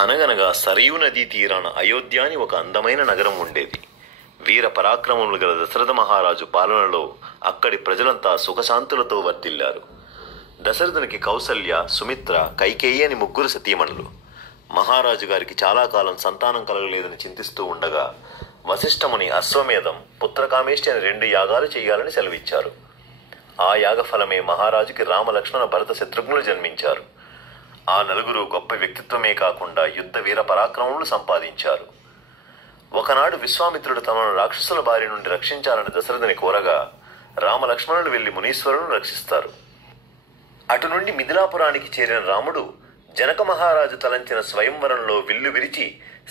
అనగనగా సరయూ నదీ తీరాన అయోధ్య అని ఒక అందమైన నగరం ఉండేది. వీర పరాక్రమములు గల దశరథ మహారాజు పాలనలో అక్కడి ప్రజలంతా సుఖశాంతులతో వర్ధిల్లారు. దశరథునికి కౌసల్య, సుమిత్ర, కైకేయి అని 3 సతీమణులు. మహారాజు గారికి చాలా కాలం సంతానం కలగలేదని చింతిస్తూ ఉండగా వశిష్ఠముని అశ్వమేధం, పుత్రకామేష్టి అని 2 యాగాలు చేయాలని సెలవిచ్చారు. ఆ యాగఫలమే మహారాజుకి రామలక్ష్మణ భరత శత్రుఘ్నులు జన్మించారు. ఆ 4 గొప్ప వ్యక్తిత్వమే కాకుండా యుద్ధ వీర పరాక్రమములు సంపాదించారు. ఒకనాడు విశ్వామిత్రుడు తమను రాక్షసుల బారి నుండి రక్షించాలని దశరథుని కోరగా రామలక్ష్మణులు వెళ్లి మునీశ్వరులను రక్షిస్తారు. అటు నుండి మిథిలాపురానికి చేరిన రాముడు జనక మహారాజు తలంచిన స్వయంవరంలో విల్లు విరిచి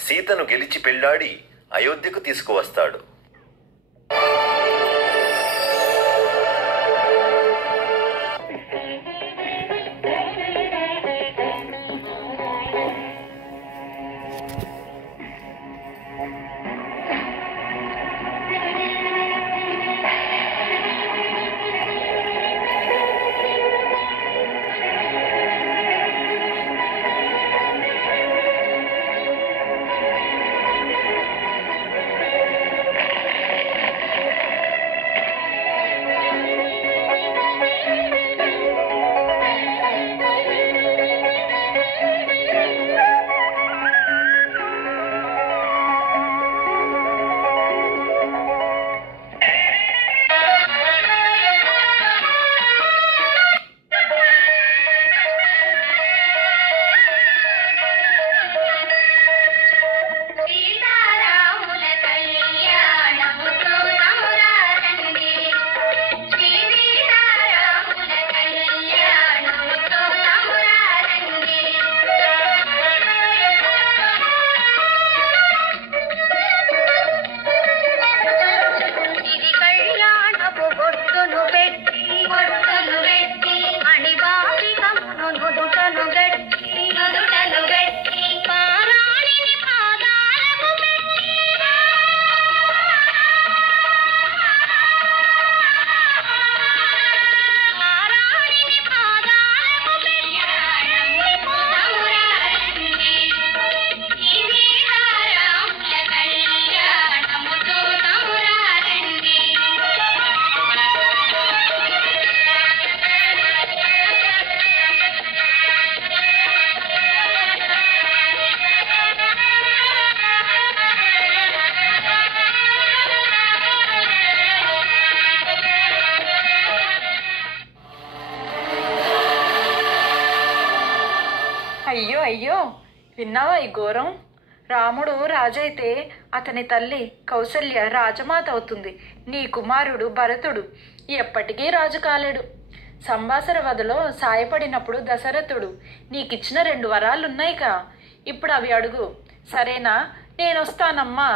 సీతను గెలిచి పెళ్లాడి అయోధ్యకు తీసుకువస్తాడు. అయ్యో అయ్యో, విన్నావా ఈ ఘోరం? రాముడు రాజైతే అతని తల్లి కౌసల్య రాజమాత అవుతుంది. నీ కుమారుడు భరతుడు ఎప్పటికీ రాజు కాలేడు. సంభాసర వధలో సాయపడినప్పుడు దశరథుడు నీకిచ్చిన 2 వరాలున్నాయిగా, ఇప్పుడు అవి అడుగు. సరేనా? నేనొస్తానమ్మా.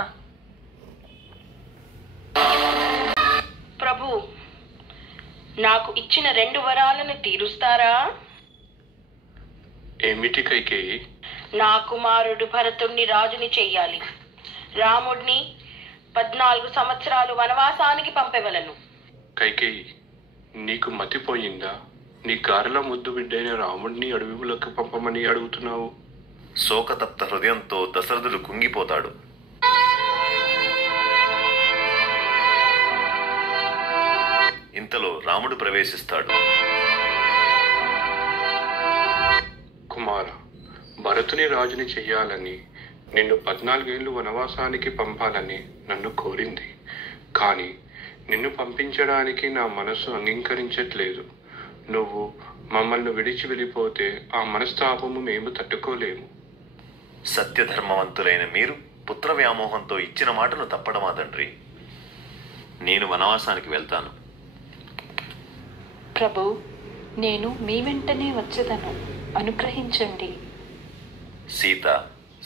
ప్రభు, నాకు ఇచ్చిన 2 వరాలను తీరుస్తారా? ఏమిటి కైకేయి? నా కుమారుడు భరతుణ్ణి రాజుని చెయ్యాలి. రాముడిని 14 సంవత్సరాలు వనవాసానికి పంపవలను. కైకేయి, నీకు మతిపోయిందా? నీ గారెల ముద్దు బిడ్డైన రాముడిని అడవిలోకి పంపమని అడుగుతున్నావు. శోకతప్త హృదయంతో దశరథుడు కుంగిపోతాడు. ఇంతలో రాముడు ప్రవేశిస్తాడు. కుమార, భరతుని రాజుని చెయ్యాలని, నిన్ను 14 ఏళ్ళు వనవాసానికి పంపాలని నన్ను కోరింది. కానీ నిన్ను పంపించడానికి నా మనసు అంగీకరించట్లేదు. నువ్వు మమ్మల్ని విడిచి వెళ్ళిపోతే ఆ మనస్తాపము మేము తట్టుకోలేము. సత్యధర్మవంతులైన మీరు పుత్ర వ్యామోహంతో ఇచ్చిన మాటను తప్పడమా తండ్రి? నేను వనవాసానికి వెళ్తాను. ప్రభు, నేను మీ వెంటనే వచ్చేదను, అనుగ్రహించండి. సీత,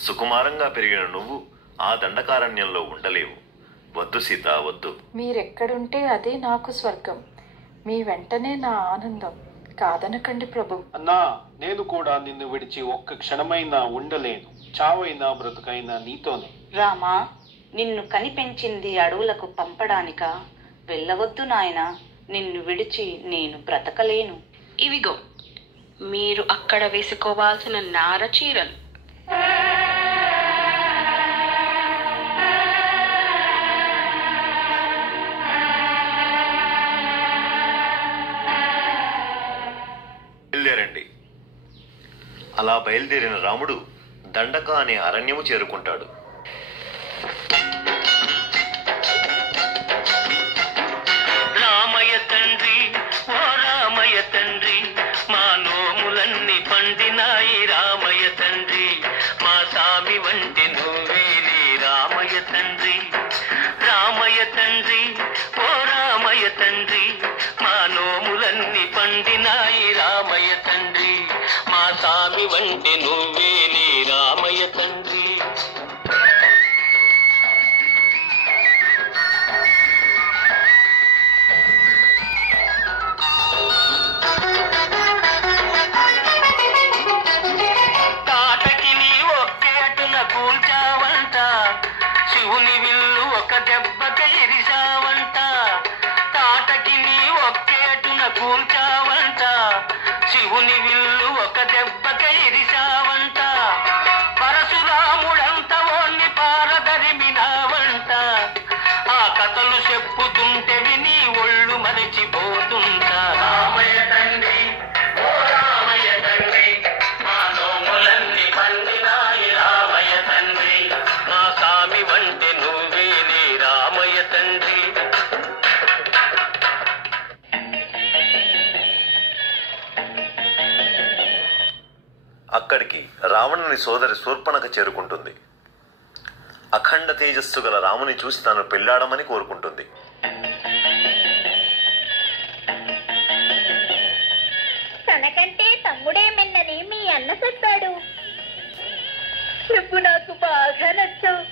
సుకుమారంగా పెరిగిన నువ్వు ఆ దండకారణ్యంలో ఉండలేవు. వద్దు సీత, వద్దు. మీరెక్కడుంటే అదే నాకు స్వర్గం. మీ వెంటనే నా ఆనందం. కాదనకండి ప్రభు. అన్నా, నేను కూడా నిన్ను విడిచి ఒక్క క్షణమైనా ఉండలేను. చావైనా బ్రతుకైనా నీతోనే. రామా, నిన్ను కనిపెంచింది అడవులకు పంపడానిక? వెళ్ళవద్దు నాయనా, నిన్ను విడిచి నేను బ్రతకలేను. ఇవిగో మీరు అక్కడ వేసుకోవాల్సిన నార చీరలు. అలా బయలుదేరిన రాముడు దండక అనే అరణ్యము చేరుకుంటాడు. రామయ్య తండ్రి, ఓ రామయ్య తండ్రి, మా నోములన్నీ పండినాయి రామయ్య తండ్రి, మా సామి వంటి నువ్వేలే రామయ్య తండ్రి. రామయ్య తండ్రి, ఓ రామయ్య తండ్రి, మా నోములన్నీ పండినాయి రామయ్య తండ్రి, మా సామి వంటి నువ్వేలే రామయ్య తండ్రి. తాటకి నీ ఒకే అటున కూల్చావంట, శివుని విల్లు ఒక దెబ్బక ఎరిసావంట. తాటకి నీ ఒకే అటున కూల్చావంట, శివుని విల్లు ఒక దెబ్బక ఎరిసావంట. పరశురాముడంత ఓన్ని పారదరిమినావంట. ఆ కథలు చెప్పుతుంటే విని ఒళ్ళు మరచిపోతుంటా. రామయ్య తండ్రి, ఓ రామయ్య తండ్రి, మా నోములన్నీ పండినాయి రామయ్య తండ్రి, మా సామి వంటి నువ్వేలే రామయ్య తండ్రి. అక్కడికి రావణుని సోదరి శూర్పణఖ చేరుకుంటుంది. అఖండ తేజస్సు గల రాముని చూసి తాను పెళ్లాడమని కోరుకుంటుంది. తనకంటే తమ్ముడే మెన్నని మీ అన్న చెప్పాడు. నువ్వు నాకు బాగా నచ్చావు.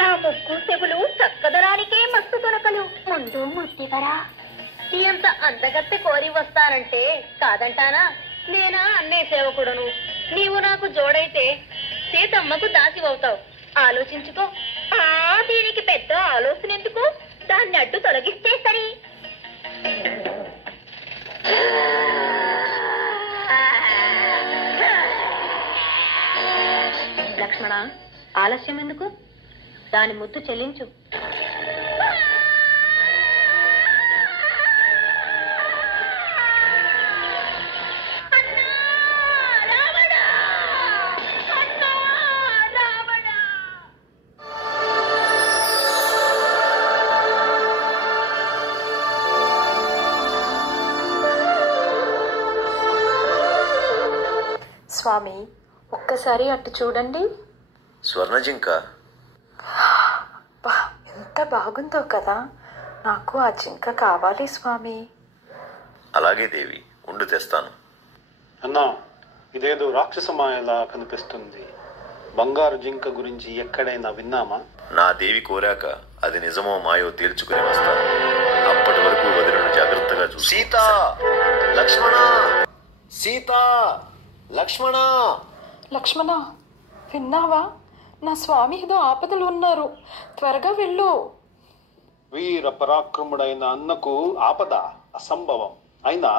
నా ముక్కు చెవులు చక్కదనానికే మస్తు కొనకలు. ముందు ముద్దివరా. ఎంత అందగత్తె కోరి వస్తానంటే కాదంటానా? నేనా అన్నే సేవకుడను. నీవు నాకు జోడైతే సీతమ్మకు దాసివవుతావు. ఆలోచించుకో. దీనికి పెద్ద ఆలోచన ఎందుకు? దాన్ని అడ్డు తొలగిస్తే సరి. లక్ష్మణ, ఆలస్యం ఎందుకు? దాని ముద్దు చెల్లించు. స్వామి, ఒక్కసారి అటు చూడండి. స్వర్ణజింక బా, ఎంత బాగుందో కదా. నాకు ఆ జింక కావాలి స్వామి. అలాగే దేవి, ఉండు తెస్తాను. అన్నా, ఇదేదో రాక్షస మాయలా కనిపిస్తుంది. బంగారు జింక గురించి ఎక్కడైనా విన్నామా? నా దేవి కోరాక అది నిజమో మాయో తేల్చుకుని వస్తాను. అప్పటి వరకు వదిలిన జాగ్రత్తగా చూసి. సీత, లక్ష్మణ, సీత, లక్ష్మణ. లక్ష్మణ, విన్నావా? నా స్వామి ఏదో ఆపదలు ఉన్నారు. త్వరగా వెళ్ళు. వీర పరాక్రముడైన అన్నకు ఆపద అసంభవం. అయినా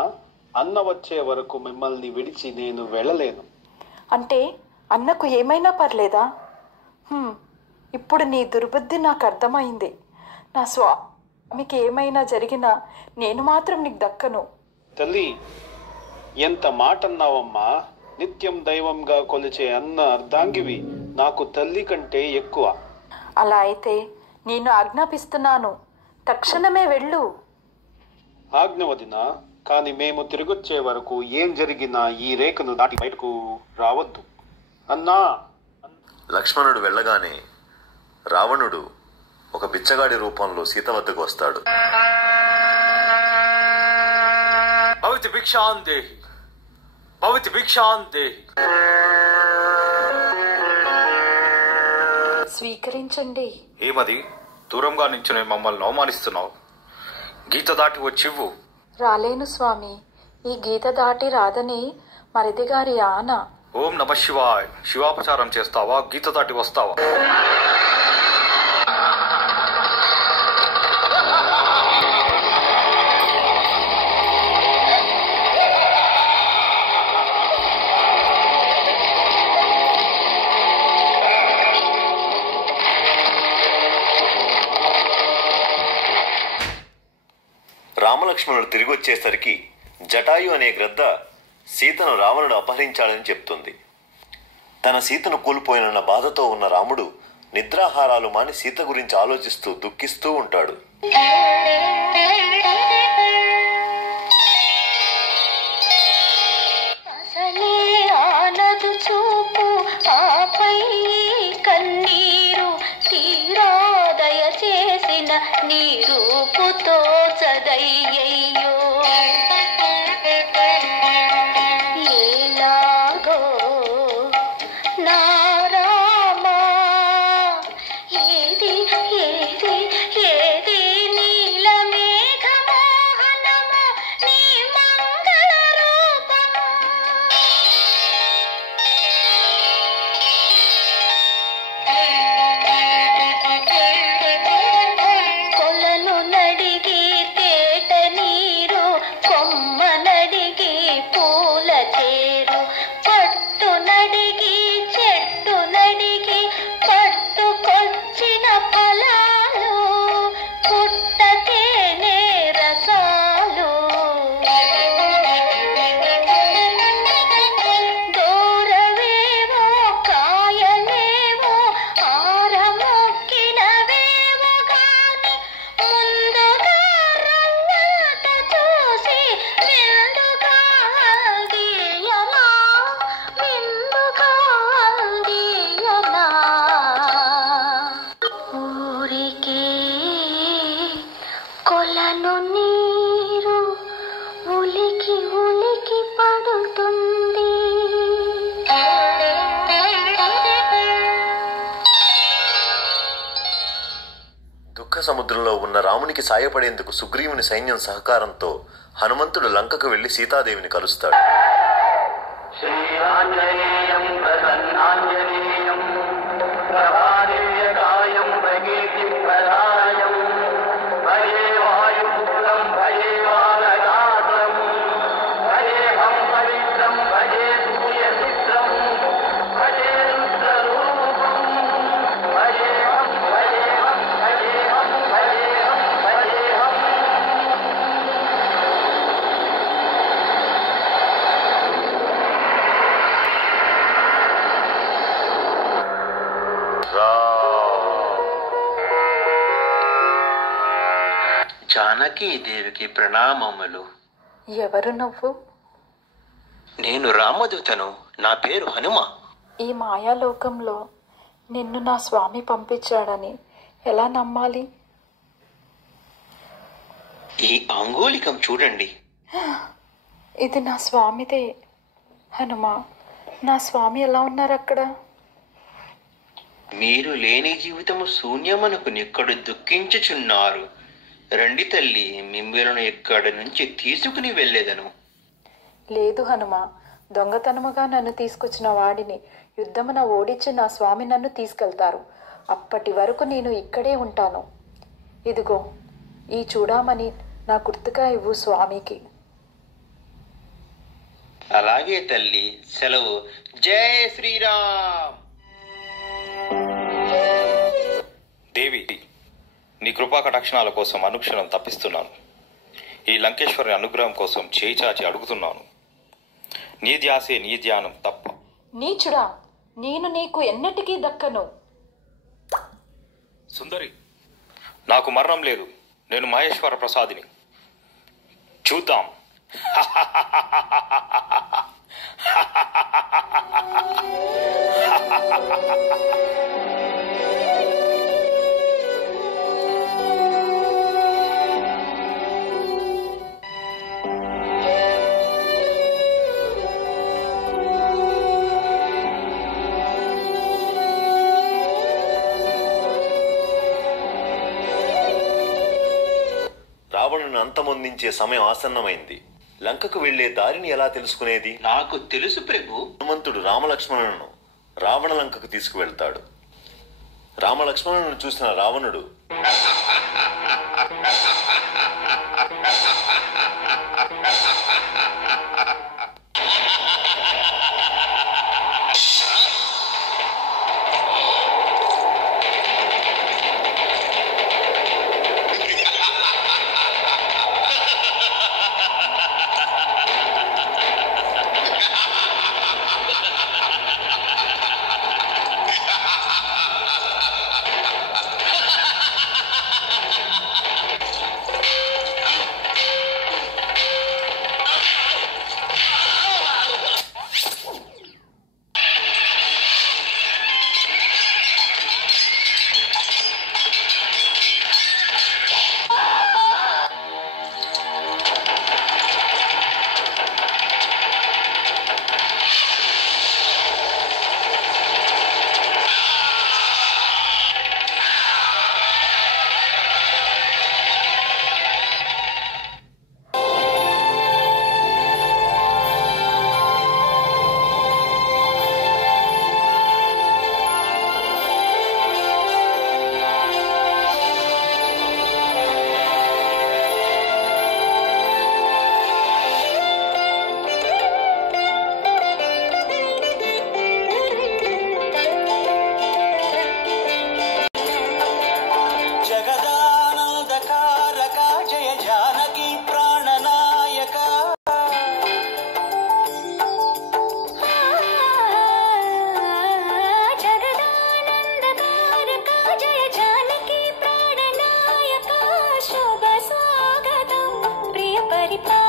అన్న వచ్చే వరకు మిమ్మల్ని విడిచి నేను వెళ్ళలేను. అంటే అన్నకు ఏమైనా పర్లేదా? ఇప్పుడు నీ దుర్బుద్ధి నాకు అర్థమైంది. నా స్వామికి ఏమైనా జరిగినా నేను మాత్రం నీకు దక్కను. తల్లి, ఎంత మాట అన్నావమ్మా. నిత్యం దైవంగా కొలిచే అన్న అర్ధాంగివి నాకు తల్లి కంటే ఎక్కువ. అలా అయితే నేను ఆజ్ఞాపిస్తున్నాను, తక్షణమే వెళ్ళు. ఆజ్ఞ వదినా, కానీ మేము తిరిగొచ్చే వరకు ఏం జరిగినా ఈ రేఖను దాటి బయటకు రావద్దు. అన్నా. లక్ష్మణుడు వెళ్ళగానే రావణుడు ఒక బిచ్చగాడి రూపంలో సీత వద్దకు వస్తాడు. భవతి భిక్షాం దేహి, భవతి భిక్షాం దేహి. స్వీకరించండి. ఏమది దూరంగా నించుని మమ్మల్ని అవమానిస్తున్నావు? గీత దాటి వచ్చివ్వు. రాలేను స్వామి. ఈ గీత దాటి రాదని మరిది గారి ఆన. ఓం నమ శివాయ్. శివాపచారం చేస్తావా? గీత దాటి వస్తావా? రామలక్ష్మణుడు తిరిగి వచ్చేసరికి జటాయు అనే గ్రద్ద సీతను రావణుడు అపహరించాడని చెప్తుంది. తన సీతను కోల్పోయినన్న బాధతో ఉన్న రాముడు నిద్రాహారాలు మాని సీత గురించి ఆలోచిస్తూ దుఃఖిస్తూ ఉంటాడు. చూపు ఆపై కన్నీరు తీరాదయ చేసిన నీ రూపుతో చదయ్యయ్యో ఏలాగో నా రామా ఏది ఏది ఏది నీల మేఘమోహనము నీ మంగళ రూపము కొలను నడిగి తేట నీరు కొమ్మ నడిగి పూల తేరు పట్టు నడిగి చెట్టు నడిగి పట్టుకొచ్చిన ఫలాలు పుట్ట తేనె రసాలు దూరవేవో కాయలేవో ఆరమొక్కినవేవో గాని ముందుగా రవ్వంత చూసి విందుగా అందియనా విందుగా అందియనా ఊరికే కొలను నీరు ఉలికి ఉలికి పడుతుంది దుఃఖ సముద్రంలో ఉన్న రామునికి సాయపడేందుకు సుగ్రీవుని సైన్యం సహకారంతో హనుమంతుడు లంకకు వెళ్లి సీతాదేవిని కలుస్తాడు. శ్రీరాంజనేయం ప్రసన్నాంజనేయం ప్రభాదేయకాయం భగీతి ప్రదాయం భజే వాయుపుత్రం భజే బాలగాత్రం భజేహం పవిత్రం భజే సూర్యచిత్రం భజే రుద్రరూపం భజేహం భజేహం భజేహం భజేహం భజేహం. జానకీదేవికి ప్రణామములు. ఎవరు నువ్వు? నేను రామదూతను. నా పేరు హనుమ. ఈ మాయాలోకంలో నిన్ను నా స్వామి పంపించాడని ఎలా నమ్మాలి? ఈ అంగుళికం చూడండి. ఇది నా స్వామిదే. హనుమ, నా స్వామి ఎలా ఉన్నారు అక్కడ? మీరు లేని జీవితము శూన్యమనుకు నిక్కడు దుఃఖించుచున్నారు. రండి తల్లి, మిమ్మలను ఇక్కడి నుంచి తీసుకుని వెళ్ళేదను. లేదు హనుమ, దొంగతనముగా నన్ను తీసుకొచ్చిన వాడిని యుద్ధమున ఓడించి నా స్వామి నన్ను తీసుకెళ్తారు. అప్పటి వరకు నేను ఇక్కడే ఉంటాను. ఇదిగో ఈ చూడామని నా గుర్తుగా ఇవ్వు స్వామికి. అలాగే తల్లి, సెలవు. జై శ్రీరామ్. దేవి, నీ కృపా కటాక్షణాల కోసం అనుక్షణం తప్పిస్తున్నాను. ఈ లంకేశ్వరుని అనుగ్రహం కోసం చేయి చాచి అడుగుతున్నాను. నీ ధ్యాసే నీ ధ్యానం తప్ప. నీచుడా, నేను నీకు ఎన్నటికీ దక్కను. సుందరి, నాకు మరణం లేదు. నేను మహేశ్వర ప్రసాదిని. చూద్దాం. రావణుని అంతమొందించే సమయం ఆసన్నమైంది. లంకకు వెళ్లే దారిని ఎలా తెలుసుకునేది? నాకు తెలుసు ప్రభు. హనుమంతుడు రామలక్ష్మణులను రావణ లంకకు తీసుకువెళ్తాడు. రామలక్ష్మణులను చూసిన రావణుడు, సరిపా